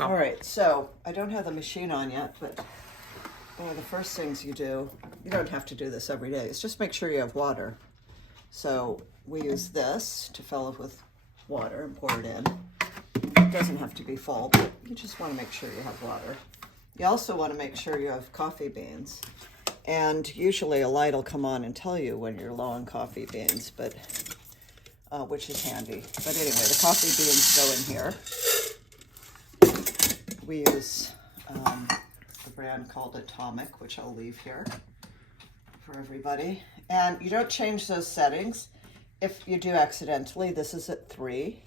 Oh. All right, so I don't have the machine on yet, but one of the first things you do, you don't have to do this every day, is just make sure you have water. So we use this to fill it with water and pour it in. It doesn't have to be full, but you just want to make sure you have water. You also want to make sure you have coffee beans. And usually a light will come on and tell you when you're low on coffee beans, but which is handy. But anyway, the coffee beans go in here. We use a brand called Atomic, which I'll leave here for everybody. And you don't change those settings. If you do accidentally, this is at 3.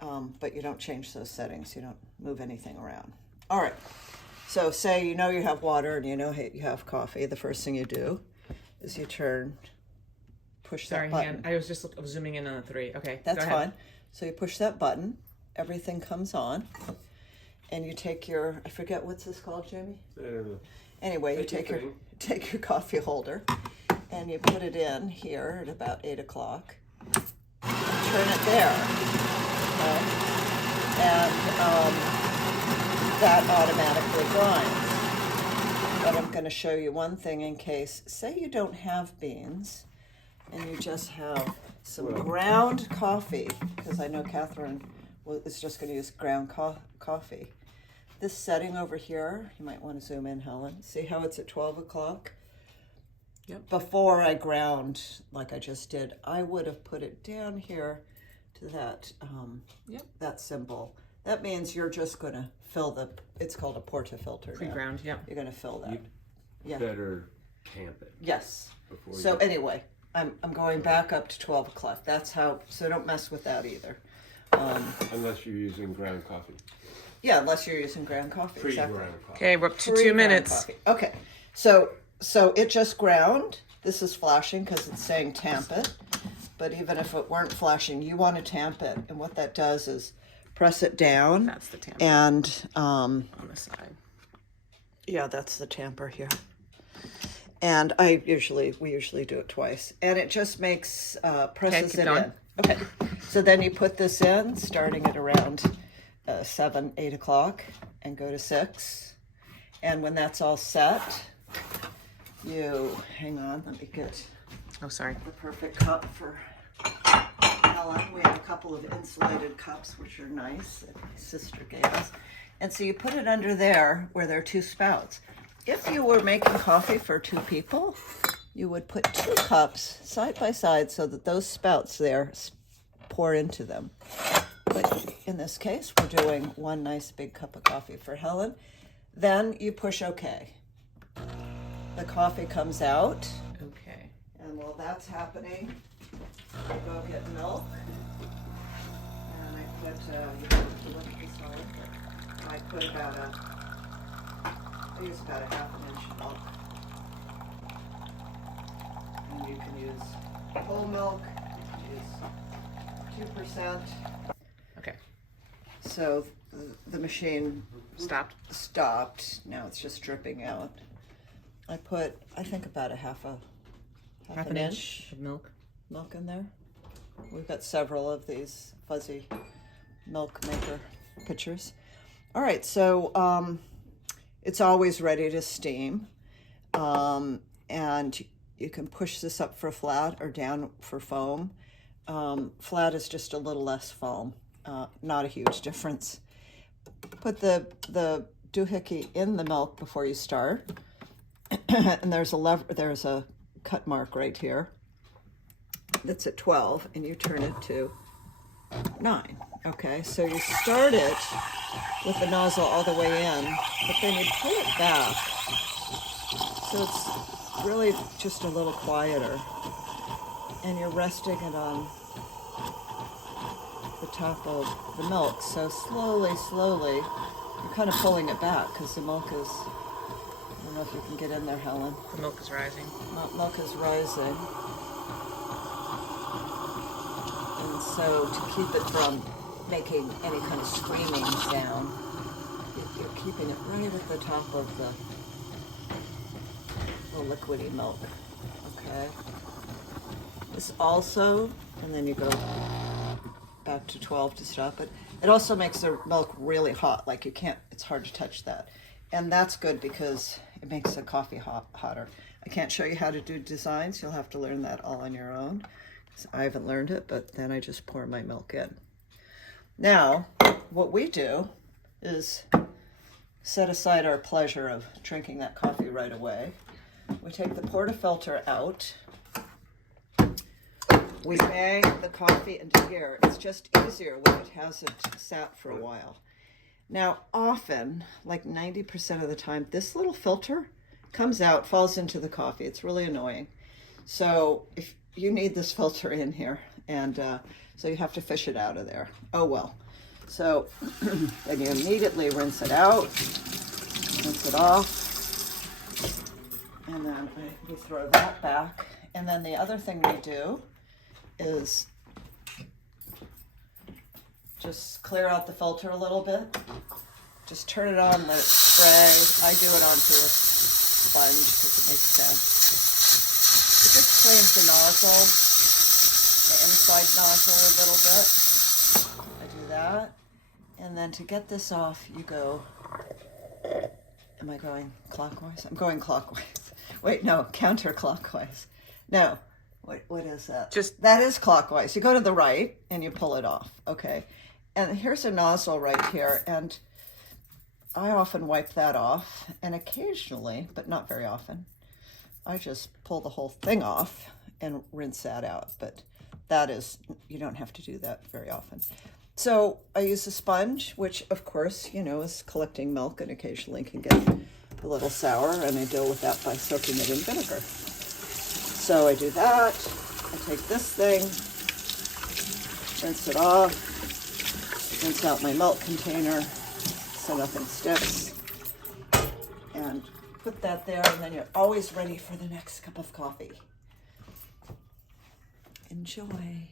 But you don't change those settings. You don't move anything around. All right. So say you know you have water and you know you have coffee. The first thing you do is you push that button. I was just zooming in on the 3. Okay, that's fine. So you push that button. Everything comes on. And you take your, I forget what's this called, Jamie? I don't know. Anyway, you take your coffee holder and you put it in here at about 8 o'clock. Turn it there. Okay? And that automatically grinds. But I'm going to show you one thing in case, say you don't have beans and you just have some ground coffee, because I know Catherine is just going to use ground coffee. This setting over here, you might want to zoom in, Helen. See how it's at 12 o'clock? Yep. Before I ground, like I just did, I would have put it down here to that that symbol. That means you're just going to fill it's called a portafilter. Pre-ground, yeah. You're going to fill that. You better tamp it. Yes. So anyway, I'm going back up to 12 o'clock. That's how, so don't mess with that either. Unless you're using ground coffee. Yeah, unless you're using ground coffee. Pre-ground coffee. Okay, we're up to 2 minutes. Coffee. Okay, so it just ground. This is flashing because it's saying tamp it. But even if it weren't flashing, you want to tamp it. And what that does is press it down. That's the tamper. And on the side. Yeah, that's the tamper here. And we usually do it twice. And it just makes, presses it in. Okay, so then you put this in, starting at around 7, 8 o'clock, and go to 6. And when that's all set, hang on, let me get the perfect cup for Helen. We have a couple of insulated cups, which are nice, that my sister gave us. And so you put it under there where there are 2 spouts. If you were making coffee for 2 people, you would put 2 cups side by side so that those spouts there pour into them. But in this case, we're doing 1 nice big cup of coffee for Helen. Then you push OK. The coffee comes out. Okay. And while that's happening, I go get milk. And I put, you don't have to look at the size, but I put I use about a half an inch milk. And you can use whole milk, you can use 2%. Okay. So the machine stopped. Now it's just dripping out. I put, I think about a half an inch of milk in there. We've got several of these fuzzy milk maker pitchers. All right, so it's always ready to steam. And you can push this up for flat or down for foam. Flat is just a little less foam, not a huge difference. Put the doohickey in the milk before you start. And there's a cut mark right here that's at 12, and you turn it to 9. Okay, so you start it with the nozzle all the way in, but then you pull it back so it's really just a little quieter, and you're resting it on the top of the milk. So slowly, you're kind of pulling it back because the milk is, I don't know if you can get in there, Helen. The milk is rising. Milk is rising. And so to keep it from making any kind of screaming sound, you're keeping it right at the top of the liquidy milk. Okay. This also, and then you go back to 12 to stop it. It also makes the milk really hot, like it's hard to touch that. And that's good because it makes the coffee hotter. I can't show you how to do designs. You'll have to learn that all on your own. I haven't learned it, but then I just pour my milk in. Now, what we do is set aside our pleasure of drinking that coffee right away. We take the portafilter out. We bang the coffee into here. It's just easier when it hasn't sat for a while. Now, often, like 90% of the time, this little filter comes out, falls into the coffee. It's really annoying. So if you need this filter in here, and so you have to fish it out of there. Oh well. So then you immediately rinse it out, rinse it off, and then we throw that back. And then the other thing we do is just clear out the filter a little bit. Just turn it on, let it spray. I do it onto a sponge because it makes sense. It just cleans the nozzle, the inside nozzle a little bit. I do that. And then to get this off, you go, am I going clockwise? I'm going clockwise. Wait, no, counterclockwise. No, what is that? That is clockwise. You go to the right and you pull it off, okay? And here's a nozzle right here, and I often wipe that off, and occasionally, but not very often, I just pull the whole thing off and rinse that out. But that is, you don't have to do that very often. So I use a sponge, which of course, you know, is collecting milk and occasionally can get a little sour, and I deal with that by soaking it in vinegar. So I do that. I take this thing, rinse it off, rinse out my milk container so nothing sticks, and put that there, and then you're always ready for the next cup of coffee. Enjoy.